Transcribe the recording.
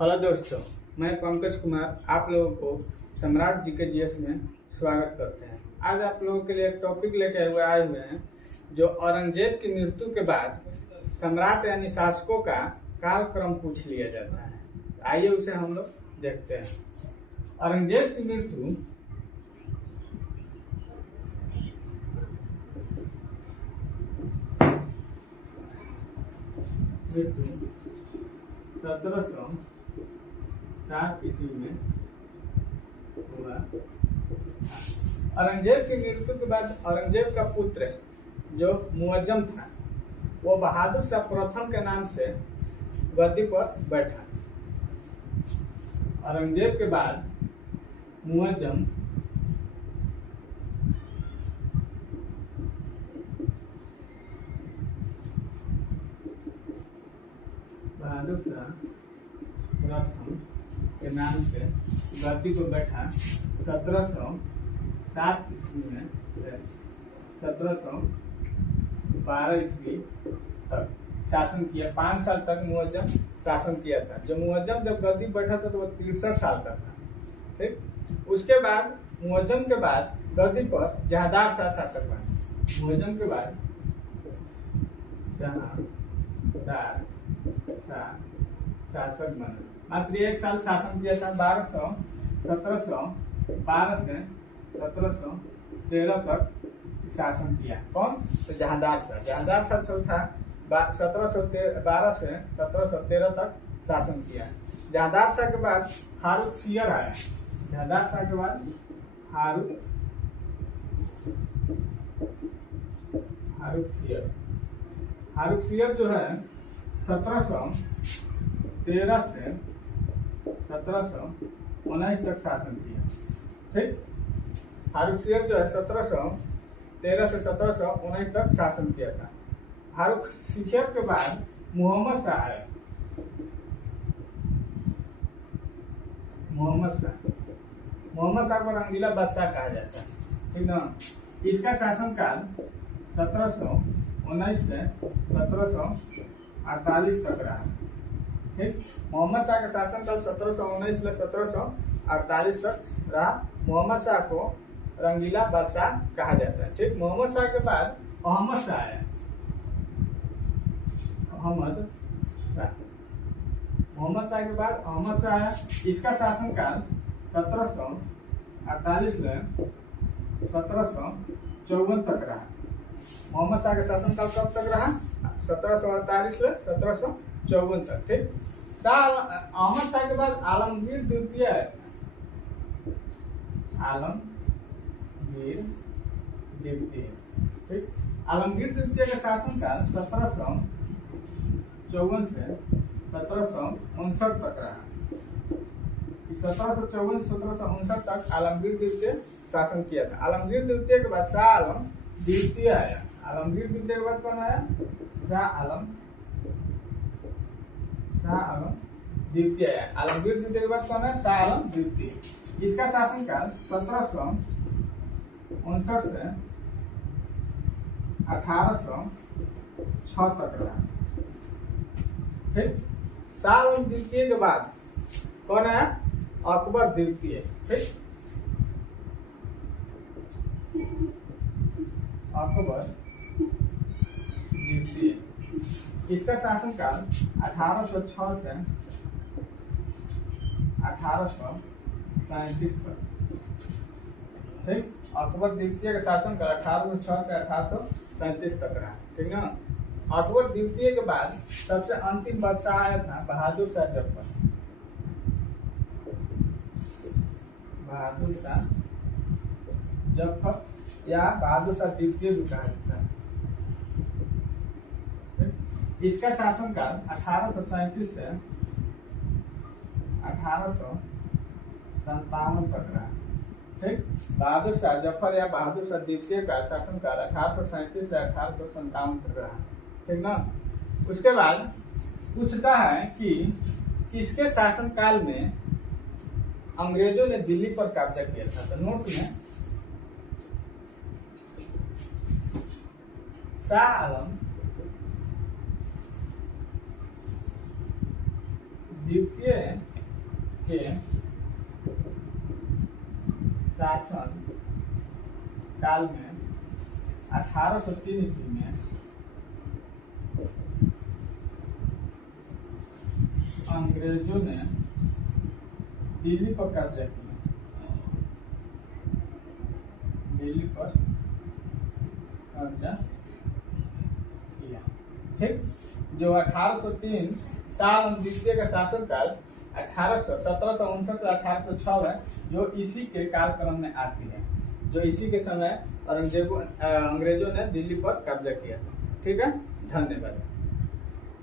Hello दोस्तों, मैं पंकज कुमार आप लोगों को सम्राट जीके में स्वागत करते हैं। आज आप लोगों के लिए एक टॉपिक लेके आए हुए हैं जो औरंगजेब की मृत्यु के बाद सम्राट यानी शासकों का कालक्रम पूछ लिया जाता है। आइए उसे हम लोग देखते हैं। औरंगजेब की मृत्यु 1707 ईस्वी में हुआ। औरंगजेब की मृत्यु के बाद औरंगजेब का पुत्र जो मुअज्जम था वो बहादुर शाह प्रथम के नाम से गद्दी पर बैठा। औरंगजेब के बाद मुअज्जम बहादुर शाह प्रथम के नाम से गद्दी पर बैठा। 1707 ईस्वी में 1712 ईस्वी तक शासन किया। 5 साल तक मुअज्जम शासन किया था। जब मुअज्जम गद्दी बैठा था तो वो 63 साल का था। ठीक, उसके बाद मुअज्जम के बाद गद्दी पर जहादार शाह शासक बने। मुअज्जम के बाद जहादार शाह शासक बने। मात्र 1 साल शासन किया था। 1712 से 1713 तक शासन किया। कौन? तो जहादार शाह जो था 1712 से 1713 तक शासन किया। जहादार शाह के बाद हारुख सियर आया। जहादार शाह के बाद हारुख सियर जो है 1713 से 1719 तक शासन किया। ठीक, हारुख सियर जो है 1713 से 1719 तक शासन किया था। हारुख सियर के बाद मोहम्मद शाह आया। मोहम्मद शाह को रंगीला बादशाह कहा जाता है। ठीक ना। इसका शासनकाल 1719 से 1748 तक रहा। ठीक, मोहम्मद शाह का शासनकाल 1719 से 1748 तक रहा। मोहम्मद शाह को रंगीला बादशाह कहा जाता है। ठीक, मोहम्मद शाह के बाद अहमद शाह आया। मोहम्मद शाह के बाद अहमद शाह आया। इसका शासनकाल 1748 से 1754 तक रहा। मोहम्मद शाह का शासनकाल कब तक रहा? 1748 से 1754 तक। ठीक, अहमद शाह के बाद आलमगीर द्वितीय आया। ठीक, आलमगीर द्वितीय का शासनकाल 1754 से 1759 तक रहा। 1754 से 1759 तक आलमगीर द्वितीय शासन किया था। आलमगीर द्वितीय के बाद शाह आलम द्वितीय आया। आलमगीर द्वितीय के बाद कौन आया? शाह आलम द्वितीय आया। आलमगीर द्वितीय के बाद कौन है? शाह आलम द्वितीय। इसका शासनकाल 1759 से 1806 तक रहा। ठीक, शाह आलम द्वितीय के बाद कौन है? अकबर द्वितीय। ठीक, अकबर द्वितीय। इसका शासनकाल 1806 से 1837 तक। ठीक, अकबर द्वितीय का शासनकाल 1806 से 1837 तक रहा। ठीक ना। अकबर द्वितीय के बाद सबसे अंतिम बादशाह आया था बहादुर शाह जफर। बहादुर शाह जफर या बहादुर शाह द्वितीय भी कहा जाता है। इसका शासनकाल 1837 से 1857 तक रहा। ठीक, बहादुर शाह जफर या बहादुर शाह द्वितीय का शासनकाल 1837 से 1857 तक रहा। ठीक ना। उसके बाद पूछता है कि किसके शासनकाल में अंग्रेजों ने दिल्ली पर कब्जा किया था। तो नोट में शाह आलम द्वितीय के शासन काल में 1803 ईस्वी में अंग्रेजों ने दिल्ली पर कब्जा किया। दिल्ली पर कब्जा किया, ठीक। जो 1803 साल द्वितीय का शासनकाल 1759 से 1806 है, जो इसी के कालक्रम में आती है, जो इसी के समय अंग्रेजों ने दिल्ली पर कब्जा किया था। ठीक है, धन्यवाद।